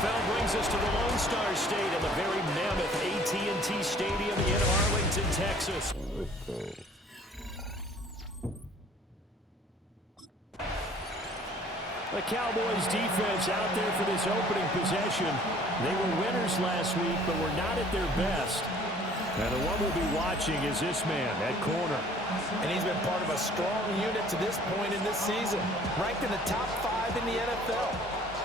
NFL brings us to the Lone Star State in the very mammoth AT&T Stadium in Arlington, Texas. The Cowboys defense out there for this opening possession. They were winners last week, but were not at their best. And the one we'll be watching is this man at corner. And he's been part of a strong unit to this point in this season, ranked in the top 5 in the NFL.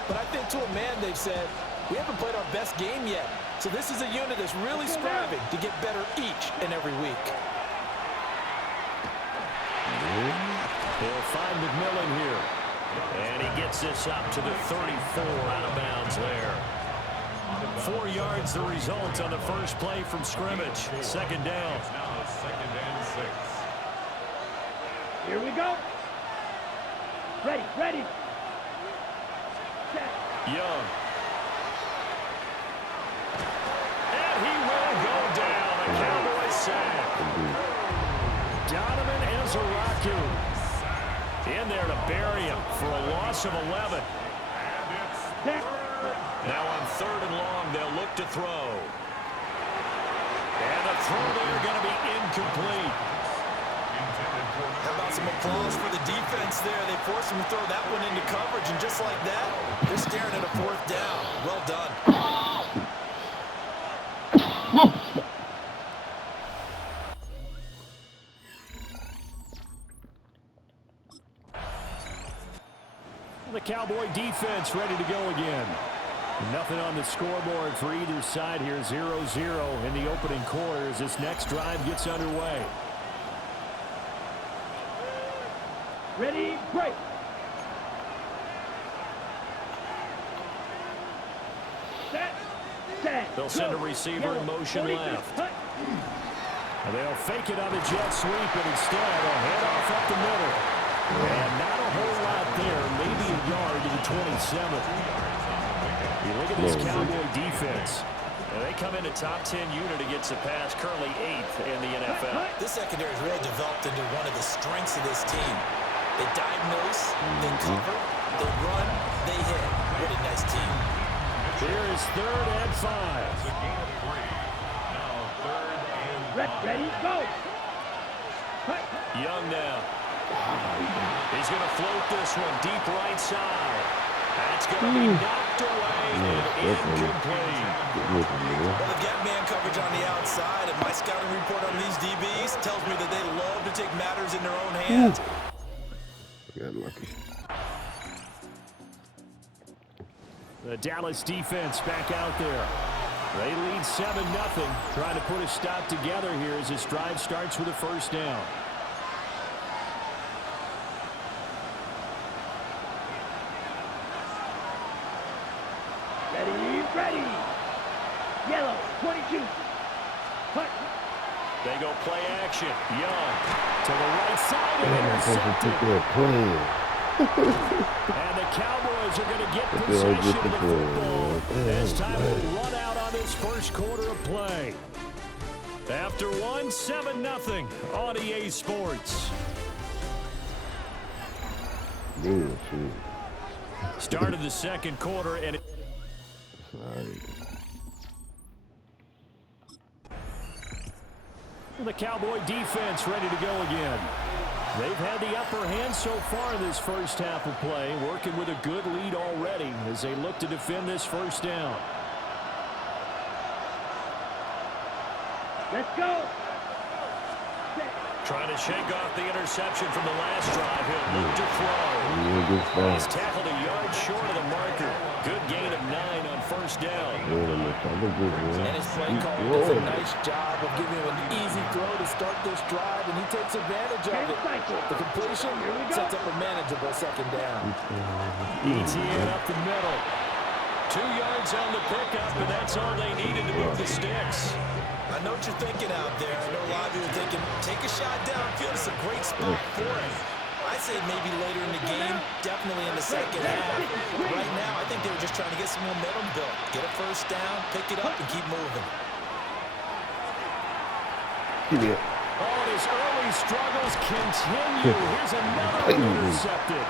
But I think to a man they've said, we haven't played our best game yet. So this is a unit that's really striving to get better each and every week. He'll find McMillan here. And he gets this up to the 34 out of bounds there. 4 yards the result on the first play from scrimmage. Second down. Now second and 6. Here we go. Ready. Set. Young. And he will go down. A Cowboy sack. Donovan Ezeraku in there to bury him for a loss of 11. Now on 3rd and long, they'll look to throw. And the throw there going to be incomplete. How about some applause for the defense there? They forced him to throw that one into coverage, and just like that, they're staring at a 4th down. Well done. The Cowboy defense ready to go again. Nothing on the scoreboard for either side here. 0-0 in the opening quarter as this next drive gets underway. Ready, break. Set. They'll send a receiver in motion left. They'll fake it on the jet sweep, and instead they'll head off up the middle. And not a whole lot there, maybe a yard to the 27. You look at this Cowboy defense. They come in a top 10 unit against the pass, currently 8th in the NFL. This secondary has really developed into one of the strengths of this team. They diagnose, they cover, they run, they hit. What a nice team. Here is 3rd and 5. Now 3rd and 5. Ready, go. Young now. He's going to float this one deep right side. That's going to be knocked away and incomplete. Well, they've got man coverage on the outside, and my scouting report on these DBs tells me that they love to take matters in their own hands. Got lucky. The Dallas defense back out there. They lead 7-0, trying to put a stop together here as this drive starts with a 1st down. Ready. Yellow, 22. Cut. They go play action. Young to the right side and intercepted. And the Cowboys are going to get possession of the football as time will run out on this first quarter of play. After 7-0 on EA Sports. Started the second quarter and the Cowboy defense ready to go again. They've had the upper hand so far in this first half of play, working with a good lead already as they look to defend this 1st down. Let's go. Trying to shake off the interception from the last drive. He'll look to throw. He's tackled a yard short of the marker. Good gain of 9 on 1st down. And his play caller does a nice job of giving him an easy throw to start this drive, and he takes advantage of it. The completion sets up a manageable 2nd down. ETN up the middle. 2 yards on the pickup, and that's all they needed to move the sticks. I know what you're thinking out there. I know a lot of you are thinking, take a shot downfield. It's a great spot for him. I'd say maybe later in the game, definitely in the second half. Right now, I think they were just trying to get some momentum built. Get a 1st down, pick it up, and keep moving. All his early struggles continue. Here's another one intercepted.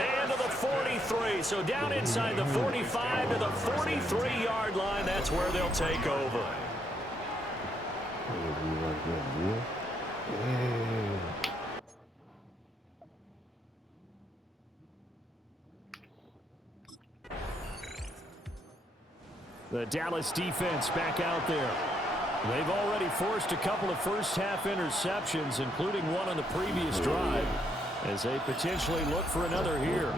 And to the 43. So down inside the 45 to the 43-yard line. That's where they'll take over. The Dallas defense back out there. They've already forced a couple of first-half interceptions, including one on the previous drive, as they potentially look for another here.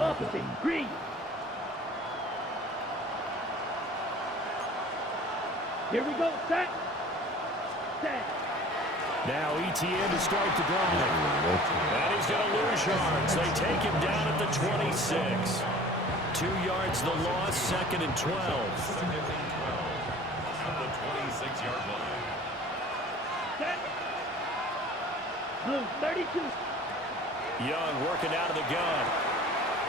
Up and green. Here we go, set. Set. Now ETN to start the drive. And he's going to lose yards. They take him down at the 26. 2 yards the loss, 2nd and 12. 2nd and 12 at the 26-yard line. Set. Blue 32. Young working out of the gun.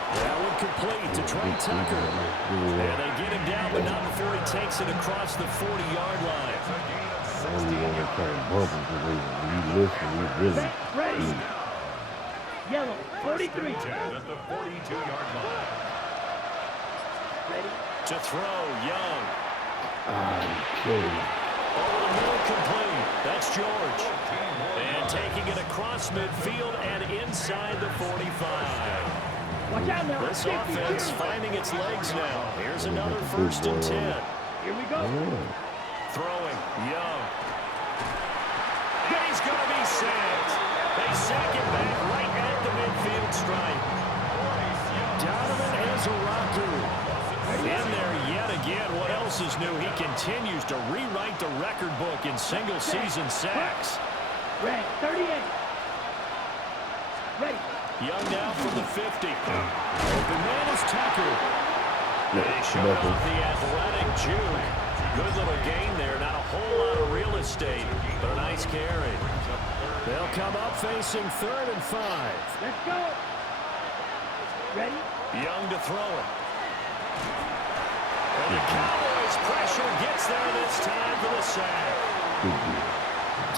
That one complete to Trey Tucker. And they get him down, but not before he takes it across the 40-yard line. Set. Ready. Yellow 43. At the 42-yard line. Ready. To throw, Young. Okay. Over the middle, complete. That's George. And taking it across midfield and inside the 45. Watch out now. This offense finding its legs now. Here's another 1st and 10. Here we go. Throwing, Young. And he's going to be sacked. They sack him back right at the midfield stripe. Donovan Ezeraku in there yet again. What else is new? He continues to rewrite the record book in single-season sacks. Red 38. Ready. Young now from the 50. Open man is Tucker. They showed off the athletic juke. Good little gain there. Not a whole lot of real estate, but a nice carry. They'll come up facing 3rd and 5. Let's go. Ready. Young to throw it. And the Cowboys pressure gets there this time for the sack.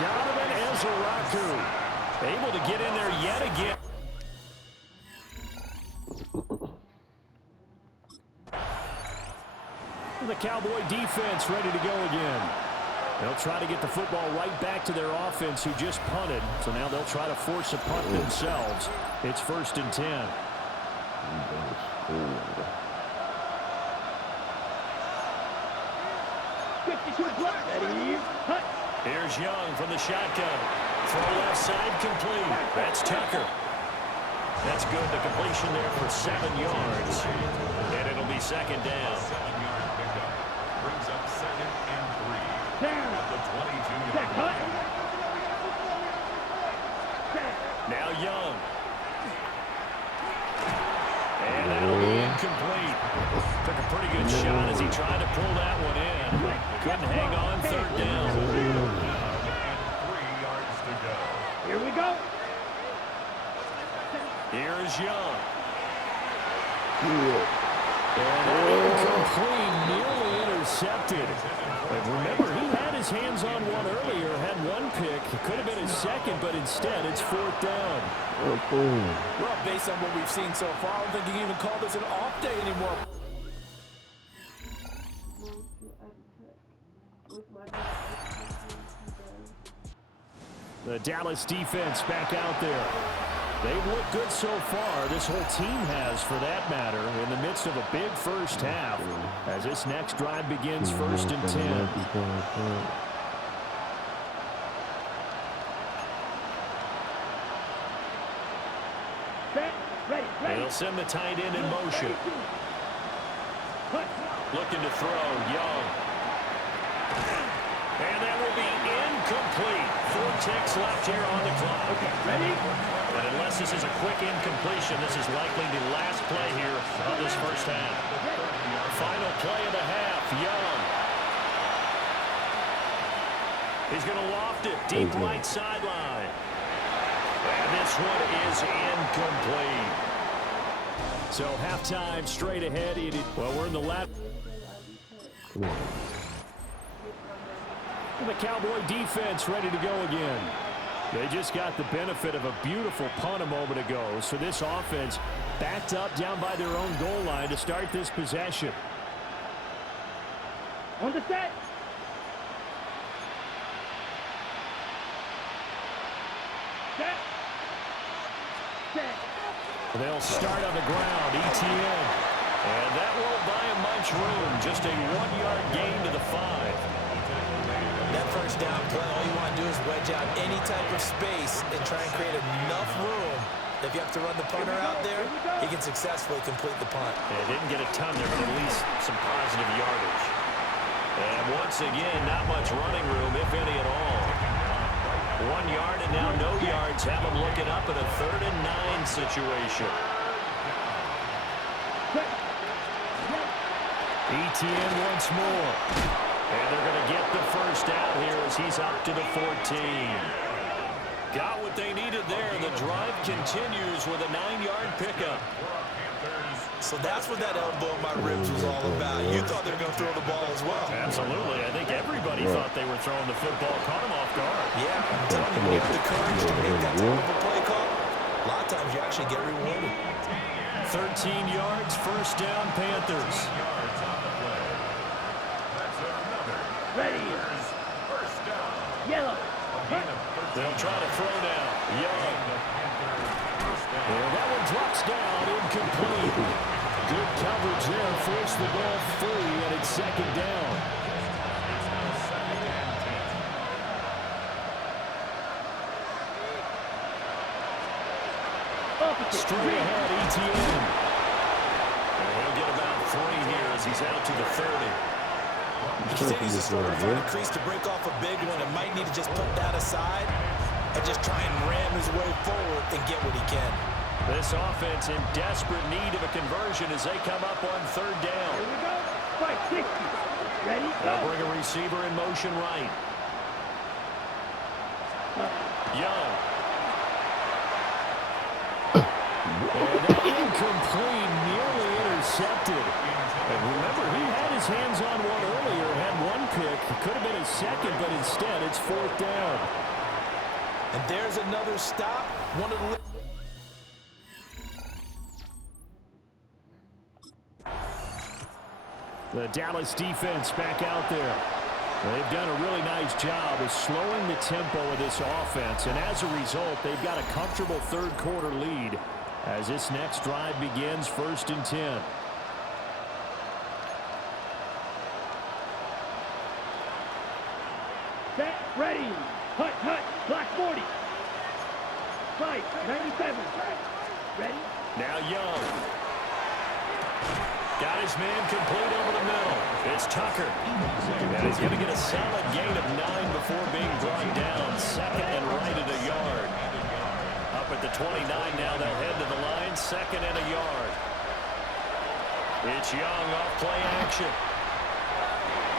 Donovan Ezeraku able to get in there yet again. The Cowboy defense ready to go again. They'll try to get the football right back to their offense who just punted. So now they'll try to force a punt themselves. It's 1st and 10. Ready. Hut. Here's Young from the shotgun. Throw left side complete. That's Tucker. That's good. The completion there for 7 yards. And it'll be 2nd down. 7-yard pickup. Brings up 2nd and 3. Down. At the 22-yard Set. Hut. line. Set. Now Young. And that'll be incomplete. Took a pretty good shot as he tried to pull that one in. Couldn't hang on 3rd down. And 3 yards to go. Here we go. Here's Young. And incomplete, nearly intercepted. But remember, he had his hands on one earlier, had one pick. It could have been his 2nd, but instead it's 4th down. Well, based on what we've seen so far, I don't think you can even call this an off day anymore. The Dallas defense back out there. They've looked good so far. This whole team has, for that matter, in the midst of a big first half. As this next drive begins 1st and 10. Set. Ready. Ready. They'll send the tight end in motion. Hut. Looking to throw, Young. And that will be incomplete. 4 ticks left here on the clock. Okay. Ready. And unless this is a quick incompletion, this is likely the last play here of this first half. Final play of the half, Young. He's going to loft it deep right sideline. And this one is incomplete. So halftime straight ahead. Well, we're in the last. The Cowboy defense ready to go again. They just got the benefit of a beautiful punt a moment ago. So this offense backed up down by their own goal line to start this possession. On the set. Set. Set. They'll start on the ground, ETN. And that won't buy him much room. Just a 1-yard gain to the 5. That first down play, all you want to do is wedge out any type of space and try and create enough room. If you have to run the punter out there, he can successfully complete the punt. Yeah, didn't get a ton there, but at least some positive yardage. And once again, not much running room, if any at all. 1 yard and now no yards have them looking up at a 3rd and 9 situation. ETN once more. And they're going to get the first down here as he's up to the 14. Got what they needed there. The drive continues with a 9-yard pickup. So that's what that elbow in my ribs was all about. You thought they were going to throw the ball as well. Absolutely. I think everybody thought they were throwing the football. Caught him off guard. Yeah, I'm telling you, when you have the courage to make that type of a play call, a lot of times you actually get rewarded. 13 yards, first down, Panthers. Ready. Yellow. They'll try to throw now. Young. And that one drops down, incomplete. Good coverage there, forced the ball free, and it's 2nd down. Straight ahead, ETN. And he'll get about 3 here as he's out to the 30. He continues to sort of find a crease to break off a big one and might need to just put that aside and just try and ram his way forward and get what he can. This offense in desperate need of a conversion as they come up on 3rd down. Here we go. Fight 60. Ready, They'll go. bring a receiver in motion right. Young. And that incomplete, nearly intercepted. And remember, he had his hands on one earlier, had 1 pick. Could have been his 2nd, but instead it's 4th down. And there's another stop. One of the The Dallas defense back out there. They've done a really nice job of slowing the tempo of this offense, and as a result, they've got a comfortable 3rd quarter lead as this next drive begins, 1st and 10. Set. Ready. Hut, hut. Block 40. Fight 97. Ready. Now Young. Got his man complete over the middle. It's Tucker. And he's going to get a solid gain of 9 before being brought down. 2nd and right at a yard. Up at the 29 now. They'll head to the line. 2nd and a yard. It's Young off play action.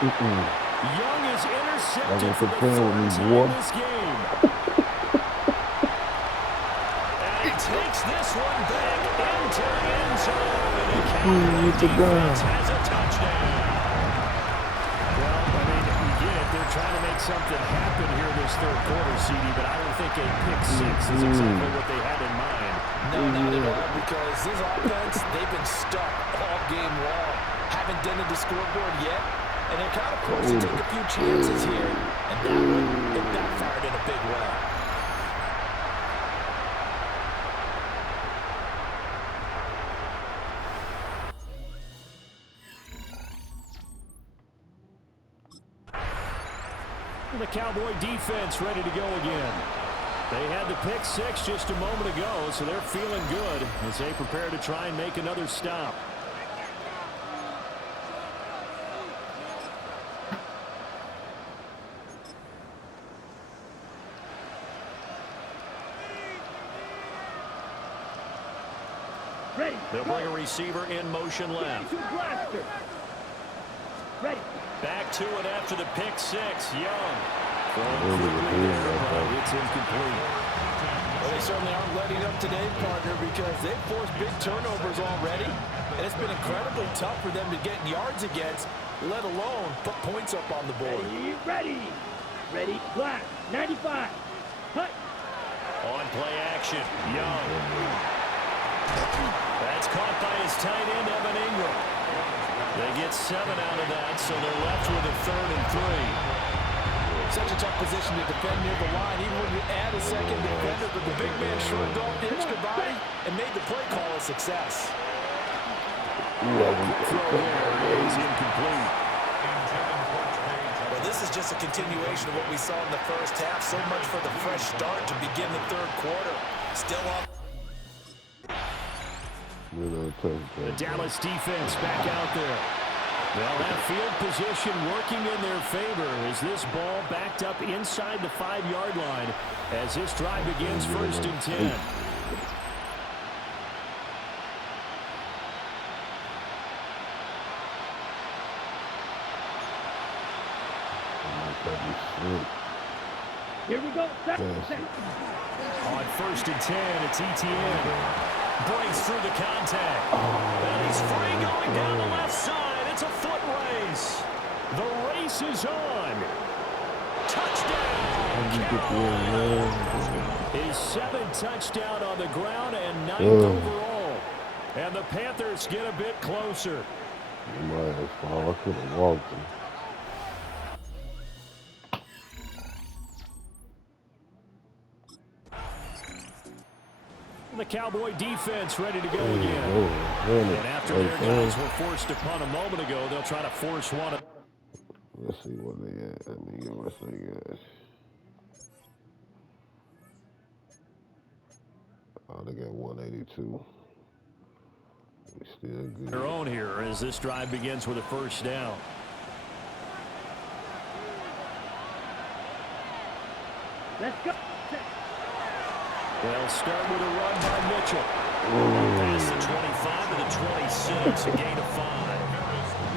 Young is intercepted for the 3rd time this game. And he takes this one back into the end zone. Defense has a touchdown. Well, I mean, you get it. They're trying to make something happen here this 3rd quarter, CD, but I don't think a pick 6 is exactly what they had in mind. No, not at all, because this offense, they've been stuck all game long. Haven't done it to scoreboard yet, and they're kind of forced to take a few chances here, and that one, it backfired in a big way. The Cowboy defense ready to go again. They had the pick 6 just a moment ago, so they're feeling good as they prepare to try and make another stop. Ready. They'll bring a receiver in motion left. Blaster. Ready. Back to it after the pick 6. Young. Throwing quickly there, but it's incomplete. Well, they certainly aren't letting up today, partner, because they've forced big turnovers already, and it's been incredibly tough for them to get yards against, let alone put points up on the board. Ready. Ready. Ready. Black. 95. Hut. On play action, Young. That's caught by his tight end, Evan Ingram. They get 7 out of that, so they're left with a 3rd and 3. Such a tough position to defend near the line, even when you add a second defender, but the big man shrugged off the extra body and made the play call a success. Throw there is incomplete. Well, this is just a continuation of what we saw in the first half. So much for the fresh start to begin the 3rd quarter. Still up. The Dallas defense back out there. Well, that field position working in their favor as this ball backed up inside the 5-yard line as this drive begins 1st and 10. Here we go. Set. On 1st and 10, it's ETN. Breaks through the contact. And he's free going down the left side. It's a foot race. The race is on. Touchdown, Carolina. His 7th touchdown on the ground and 9th overall. And the Panthers get a bit closer. I could have walked him. The Cowboy defense ready to go again. And after their guys were forced to punt a moment ago, they'll try to force one. Let's see what they at. Let me get what they got. Oh, they got 182. They still good. Their own here as this drive begins with a 1st down. Let's go. They'll start with a run by Mitchell. Past the 25 to the 26, a gain of 5.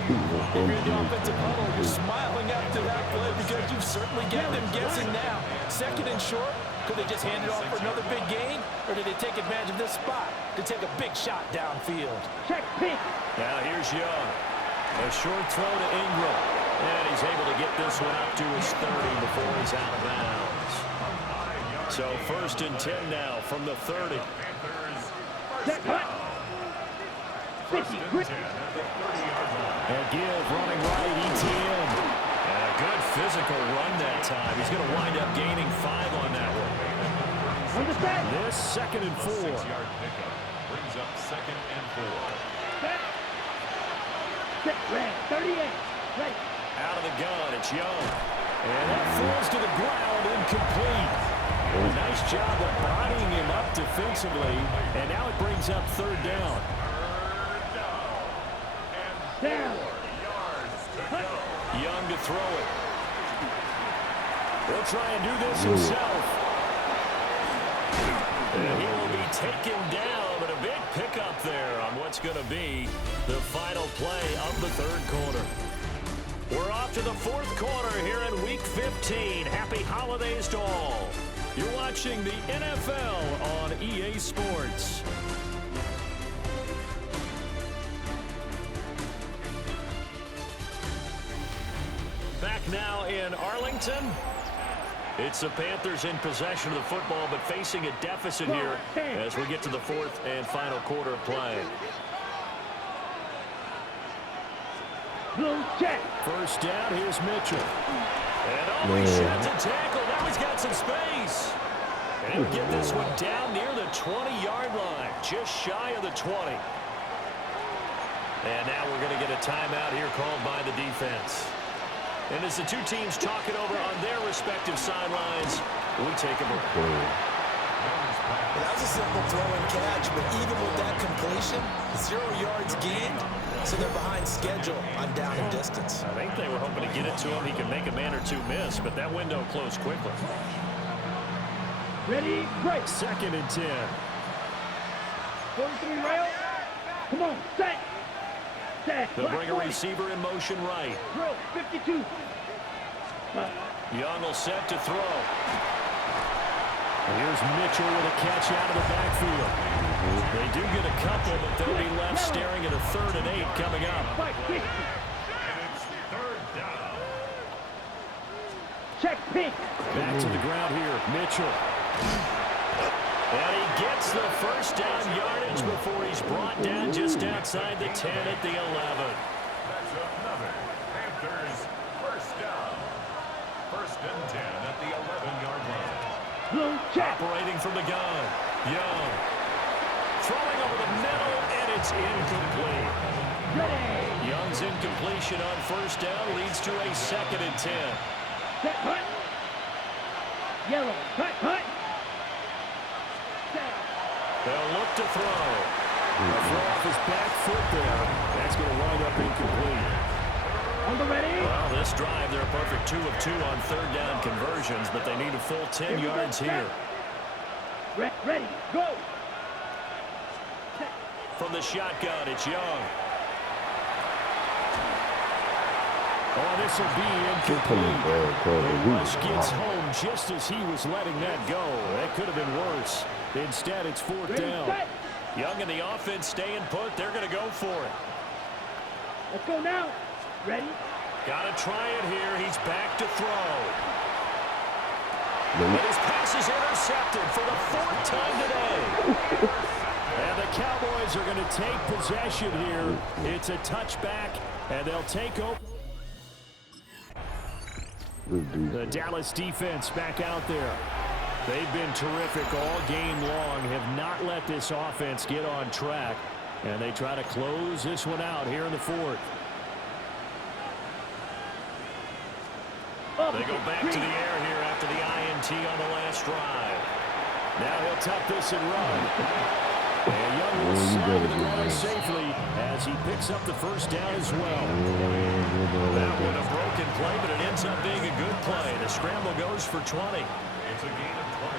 If you're in the offensive huddle, you're smiling after that play because you've certainly got them guessing now. 2nd and short, could they just hand it off for another big gain? Or did they take advantage of this spot to take a big shot downfield? Check pick. Now here's Young. A short throw to Ingram. And he's able to get this one up to his 30 before he's out of bounds. So 1st and 10 now from the 30. And give running right, ETN. And a good physical run that time. He's going to wind up gaining 5 on that one. This 2nd and 4. Brings up 2nd and 4. Set. 38. Ready. Out of the gun, it's Young. And that falls to the ground, incomplete. Nice job of bodying him up defensively, and now it brings up 3rd down. Down. Young to throw it. He'll try and do this himself. And he will be taken down, but a big pickup there on what's going to be the final play of the 3rd quarter. We're off to the 4th quarter here in Week 15. Happy holidays to all. You're watching the NFL on EA Sports. Back now in Arlington. It's the Panthers in possession of the football, but facing a deficit here as we get to the 4th and final quarter of play. Check. 1st down, here's Mitchell. And he sheds a tackle. Now he's got some space. And he'll get this one down near the 20-yard line, just shy of the 20. And now we're going to get a timeout here called by the defense. And as the two teams talk it over on their respective sidelines, we take a break. That was a simple throw and catch, but even with that completion, 0 yards gained, so they're behind schedule on down and distance. I think they were hoping to get it to him. He could make a man or two miss, but that window closed quickly. Ready, break. 2nd and 10. 43 rail. Come on, set. They'll bring a receiver in motion right. Throw, 52. Young will set to throw. Here's Mitchell with a catch out of the backfield. They do get a couple, but they'll be left staring at a 3rd and 8 coming up. And it's 3rd down. Check pick. Back to the ground here, Mitchell. And he gets the first down yardage before he's brought down just outside the 10 at the 11. That's another Panthers first down. First and 10 at the 11-yard line. Blue check. Operating from the gun. Young. Throwing over the middle, and it's incomplete. Ready. Young's incompletion on first down leads to a 2nd and 10. Set, hut. Yellow, hut, hut. They'll look to throw. A throw off his back foot there. That's going to wind up incomplete. On the ready. Well, this drive, they're a perfect 2 of 2 on third down conversions, but they need a full 10 yards here. Ready, go. From the shotgun, it's Young. Oh, this will be incomplete. The rush gets home just as he was letting that go. That could have been worse. Instead, it's 4th down. Young and the offense staying put. They're going to go for it. Let's go now. Ready. Got to try it here. He's back to throw. But his pass is intercepted for the 4th time today. And the Cowboys are going to take possession here. It's a touchback, and they'll take over. The Dallas defense back out there. They've been terrific all game long, have not let this offense get on track, and they try to close this one out here in the 4th. They go back to the air here after the INT on the last drive. Now he'll tuck this and run. And Young will slide the ground safely as he picks up the first down as well. That one a broken play, but it ends up being a good play. The scramble goes for 20. It's a gain of 20.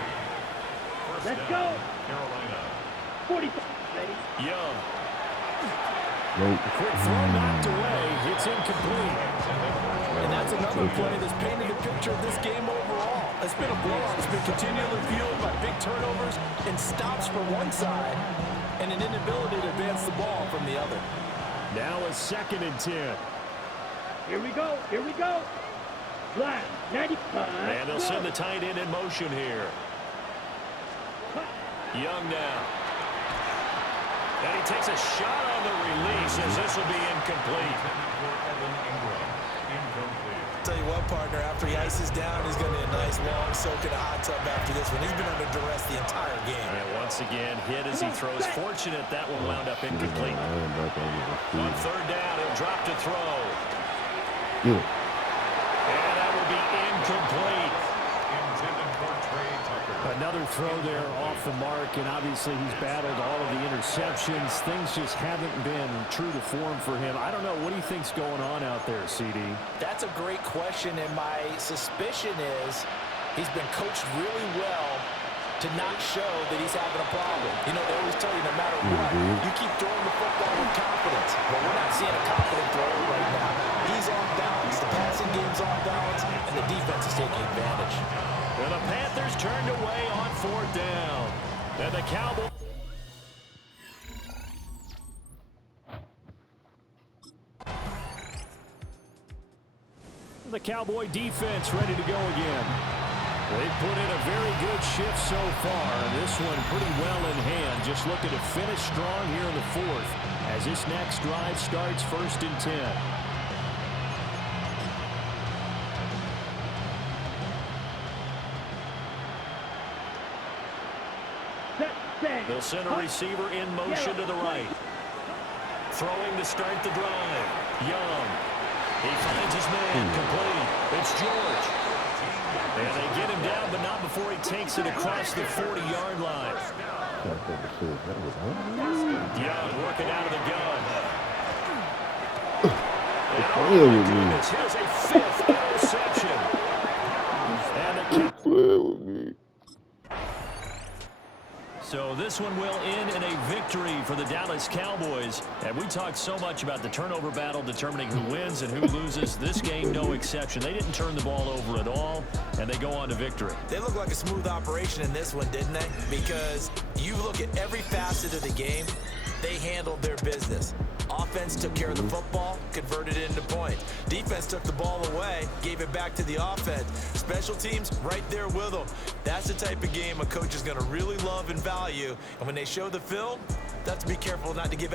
First Let's down, go. Carolina. 40. Ready. Young. The quick throw knocked away. It's incomplete. And that's another play that's painted the picture of this game overall. It's been a blowout. It's been continually fueled by big turnovers and stops for one side and an inability to advance the ball from the other. Now a 2nd and 10. Here we go. Here we go. Line 95. And they'll send the tight end in motion here. Young now. And he takes a shot on the release as this will be incomplete. Tell you what, partner, after he ices down, he's going to need a nice long soak in a hot tub after this one. He's been under duress the entire game. And once again, hit as he throws. Fortunate that one wound up incomplete. On third down, he'll drop to throw. And that will be incomplete. Another throw there off the mark, and obviously he's battled all of the interceptions. Things just haven't been true to form for him. I don't know. What do you think's going on out there, CD? That's a great question, and my suspicion is he's been coached really well to not show that he's having a problem. You know, they always tell you no matter what, you keep throwing the football with confidence. Well, we're not seeing a confident thrower right now. He's on balance, the passing game's on balance, and the defense is taking advantage. And the Panthers turned away on 4th down. And the Cowboys. The Cowboy defense ready to go again. They've put in a very good shift so far. This one pretty well in hand. Just looking to finish strong here in the 4th as this next drive starts 1st and 10. They'll send a receiver in motion to the right. Throwing to start the drive. Young. He finds his man complete. It's George. And they get him down, but not before he takes it across the 40-yard line. Young working out of the gun. And oh my goodness, here's a 5th interception. And the So this one will end in a victory for the Dallas Cowboys. And we talked so much about the turnover battle determining who wins and who loses. This game, no exception. They didn't turn the ball over at all, and they go on to victory. They look like a smooth operation in this one, didn't they? Because you look at every facet of the game, They handled their business. Offense took care of the football, converted it into points. Defense took the ball away, gave it back to the offense. Special teams right there with them. That's the type of game a coach is going to really love and value. And when they show the film, that's to be careful not to give